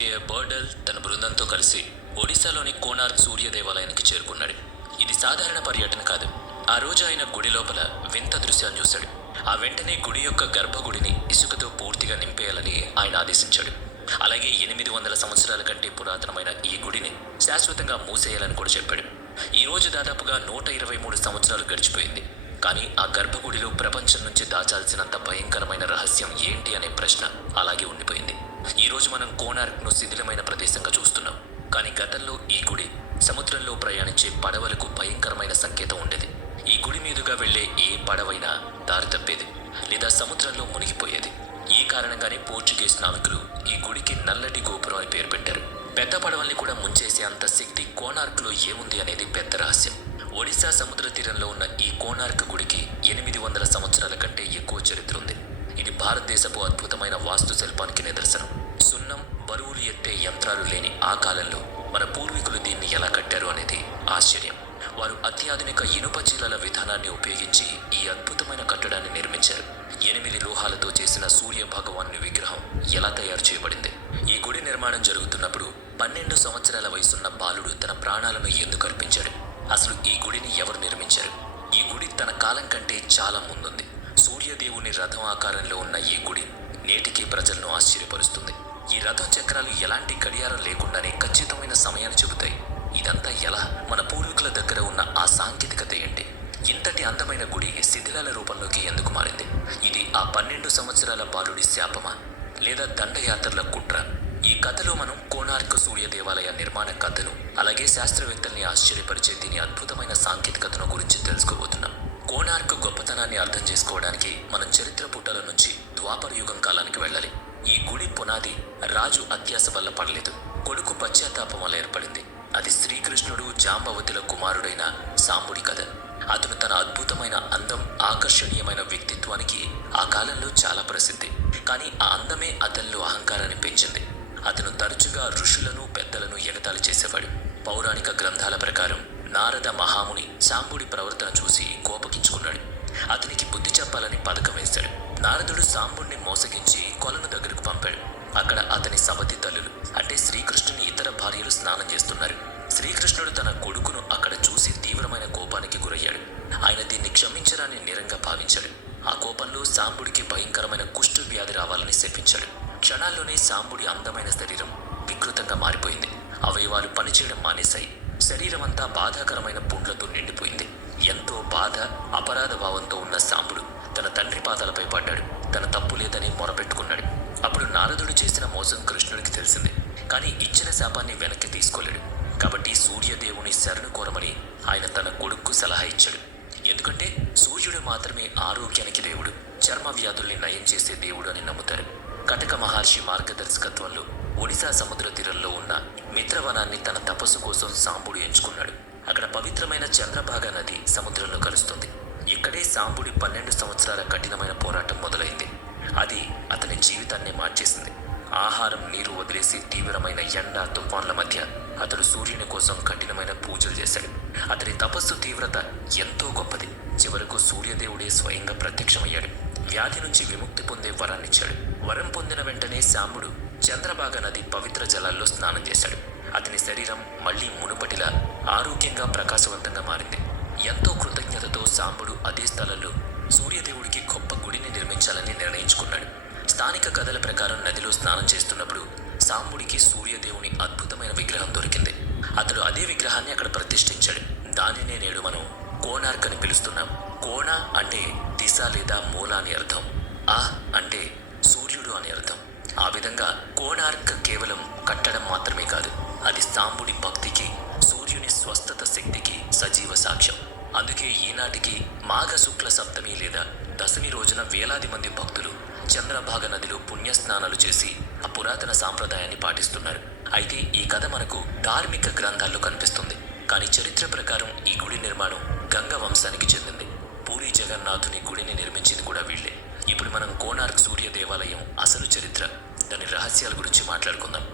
బర్డల్ తన బృందంతో కలిసి ఒడిశాలోని కోనార్క్ సూర్య దేవాలయానికి చేరుకున్నాడు. ఇది సాధారణ పర్యటన కాదు. ఆ రోజు ఆయన గుడి లోపల వింత దృశ్యాన్ని చూశాడు. ఆ వెంటనే గుడి యొక్క గర్భగుడిని ఇసుకతో పూర్తిగా నింపేయాలని ఆయన ఆదేశించాడు. అలాగే 800 సంవత్సరాల కంటే పురాతనమైన ఈ గుడిని శాశ్వతంగా మూసేయాలని కూడా చెప్పాడు. ఈ రోజు దాదాపుగా 123 సంవత్సరాలు గడిచిపోయింది. కానీ ఆ గర్భగుడిలో ప్రపంచం నుంచి దాచాల్సినంత భయంకరమైన రహస్యం ఏంటి అనే ప్రశ్న అలాగే ఉండిపోయింది. ఈ రోజు మనం కోనార్క్ను శిథిలమైన ప్రదేశంగా చూస్తున్నాం. కానీ గతంలో ఈ గుడి సముద్రంలో ప్రయాణించే పడవలకు భయంకరమైన సంకేతం ఉండేది. ఈ గుడి మీదుగా వెళ్లే ఏ పడవైనా దారి తప్పేది లేదా సముద్రంలో మునిగిపోయేది. ఈ కారణంగానే పోర్చుగీస్ నావికులు ఈ గుడికి నల్లటి గోపురం అని పేరు పెట్టారు. పెద్ద పడవల్ని కూడా ముంచేసే అంత శక్తి కోనార్క్లో ఏముంది అనేది పెద్ద రహస్యం. ఒడిశా సముద్ర తీరంలో ఉన్న ఈ కోనార్క్ గుడికి 800 సంవత్సరాల కంటే ఎక్కువ చరిత్ర ఉంది. ఇది భారతదేశపు అద్భుతమైన వాస్తు శిల్పానికి నిదర్శనం. సున్నం, బరువులు ఎత్తే యంత్రాలు లేని ఆ కాలంలో మన పూర్వీకులు దీన్ని ఎలా కట్టారు అనేది ఆశ్చర్యం. వారు అత్యాధునిక ఇనుప చీలల విధానాన్ని ఉపయోగించి ఈ అద్భుతమైన కట్టడాన్ని నిర్మించారు. 8 లోహాలతో చేసిన సూర్య భగవానుని విగ్రహం ఎలా తయారు చేయబడింది? ఈ గుడి నిర్మాణం జరుగుతున్నప్పుడు 12 సంవత్సరాల వయసున్న బాలుడు తన ప్రాణాలను ఎందుకు అర్పించాడు? అసలు ఈ గుడిని ఎవరు నిర్మించారు? ఈ గుడి తన కాలం కంటే చాలా ముందుంది. సూర్యదేవుని రథం ఆకారంలో ఉన్న ఈ గుడి నేటికి ప్రజలను ఆశ్చర్యపరుస్తుంది. ఈ రథం చక్రాలు ఎలాంటి గడియారం లేకుండానే ఖచ్చితమైన సమయాన్ని చెబుతాయి. ఇదంతా ఎలా? మన పూర్వీకుల దగ్గర ఉన్న ఆ సాంకేతికత ఏంటి? ఇంతటి అందమైన గుడి శిథిలాల రూపంలోకి ఎందుకు మారింది? ఇది ఆ 12 సంవత్సరాల బాలుడి శాపమా లేదా దండయాత్రల కుట్ర? ఈ కథలో మనం కోనార్క్ సూర్య దేవాలయ నిర్మాణ కథను అలాగే శాస్త్రవేత్తల్ని ఆశ్చర్యపరిచే దీని అద్భుతమైన సాంకేతికతను గురించి తెలుసుకోబోతున్నాం. కోనార్క్ గొప్పతనాన్ని అర్థం చేసుకోవడానికి మనం చరిత్ర పుటల నుంచి ద్వాపర యుగం కాలానికి వెళ్ళాలి. ఈ గుడి పునాది రాజు అత్యాస వల్ల పడలేదు, కొడుకు పశ్చాత్తాపం వల్ల ఏర్పడింది. అది శ్రీకృష్ణుడు జాంబవతుల కుమారుడైన సాంబుడి కథ. అతను తన అద్భుతమైన అందం, ఆకర్షణీయమైన వ్యక్తిత్వానికి ఆ కాలంలో చాలా ప్రసిద్ధి. కానీ ఆ అందమే అతనిలో అహంకారాన్ని పెంచింది. అతను తరచుగా ఋషులను, పెద్దలను ఎగతాళి చేసేవాడు. పౌరాణిక గ్రంథాల ప్రకారం నారద మహాముని సాంబుడి ప్రవర్తన చూసి కోపగించుకున్నాడు. అతనికి బుద్ధి చెప్పాలని పథకం వేశాడు. నారదుడు సాంబుడిని మోసగించి కొలను దగ్గరకు పంపాడు. అక్కడ అతని సవతి తల్లులు అంటే శ్రీకృష్ణుని ఇతర భార్యలు స్నానం చేస్తున్నారు. శ్రీకృష్ణుడు తన కొడుకును అక్కడ చూసి తీవ్రమైన కోపానికి గురయ్యాడు. ఆయన దీన్ని క్షమించడాన్ని నేరంగా భావించాడు. ఆ కోపంలో సాంబుడికి భయంకరమైన కుష్టు వ్యాధి రావాలని శపించాడు. క్షణాల్లోనే సాంబుడి అందమైన శరీరం వికృతంగా మారిపోయింది. అవయవాలు పనిచేయడం మానేశాయి. శరీరం అంతా బాధాకరమైన పుండ్లతో నిండిపోయింది. ఎంతో బాధ, అపరాధ భావంతో ఉన్న సాంబుడు తన తండ్రి పాదాలపై పడ్డాడు. తన తప్పు లేదని మొరపెట్టుకున్నాడు. అప్పుడు నారదుడు చేసిన మోసం కృష్ణుడికి తెలిసింది. కానీ ఇచ్చిన శాపాన్ని వెనక్కి తీసుకోలేడు. కాబట్టి సూర్యదేవుని శరణు కోరమని ఆయన తన కొడుక్కు సలహా ఇచ్చాడు. ఎందుకంటే సూర్యుడు మాత్రమే ఆరోగ్యానికి దేవుడు, చర్మ వ్యాధుల్ని నయం చేసే దేవుడు అని నమ్ముతారు. కటక మహర్షి మార్గదర్శకత్వంలో ఒడిశా సముద్ర తీరంలో ఉన్న మిత్రవనాన్ని తన తపస్సు కోసం సాంబుడు ఎంచుకున్నాడు. అక్కడ పవిత్రమైన చంద్రభాగ నది సముద్రంలో కలుస్తుంది. ఇక్కడే సాంబుడి 12 సంవత్సరాల కఠినమైన పోరాటం మొదలైంది. అది అతని జీవితాన్ని మార్చేసింది. ఆహారం, నీరు వదిలేసి తీవ్రమైన ఎండ, తుఫాన్ల మధ్య అతడు సూర్యుని కోసం కఠినమైన పూజలు చేశాడు. అతని తపస్సు తీవ్రత ఎంతో గొప్పది. చివరకు సూర్యదేవుడే స్వయంగా ప్రత్యక్షమయ్యాడు. వ్యాధి నుంచి విముక్తి పొందే వరాన్నిచ్చాడు. వరం పొందిన వెంటనే సాంబుడు చంద్రభాగ నది పవిత్ర జలాల్లో స్నానం చేశాడు. అతని శరీరం మళ్లీ మునుపటిలా ఆరోగ్యంగా, ప్రకాశవంతంగా మారింది. ఎంతో కృతజ్ఞతతో సాంబుడు అదే స్థలంలో సూర్యదేవుడికి గొప్ప గుడిని నిర్మించాలని నిర్ణయించుకున్నాడు. స్థానిక కథల ప్రకారం నదిలో స్నానం చేస్తున్నప్పుడు సాంబుడికి సూర్యదేవుని అద్భుతమైన విగ్రహం దొరికింది. అతడు అదే విగ్రహాన్ని అక్కడ ప్రతిష్ఠించాడు. దానినే నేడు మనం కోనార్క్ అని పిలుస్తున్నాం. కోణ అంటే దిశ లేదా మూల అని అర్థం. ఆ అంటే సూర్యుడు అని అర్థం. ఆ విధంగా కోనార్క్ కేవలం కట్టడం మాత్రమే కాదు, అది సాంబుడి భక్తికి, సూర్యుని స్వస్థత శక్తికి సజీవ సాక్ష్యం. అందుకే ఈనాటికి మాఘ శుక్ల సప్తమి లేదా దశమి రోజున వేలాది మంది భక్తులు చంద్రభాగ నదిలో పుణ్యస్నానాలు చేసి ఆ పురాతన సాంప్రదాయాన్ని పాటిస్తున్నారు. అయితే ఈ కథ మనకు ధార్మిక గ్రంథాల్లో కనిపిస్తుంది. కానీ చరిత్ర ప్రకారం ఈ గుడి నిర్మాణం గంగ వంశానికి చెందింది. పూరి జగన్నాథుని గుడిని నిర్మించింది కూడా వీళ్లే. ఇప్పుడు మనం కోనార్క్ సూర్య దేవాలయం అసలు చరిత్ర, దాని రహస్యాల గురించి మాట్లాడుకుందాం.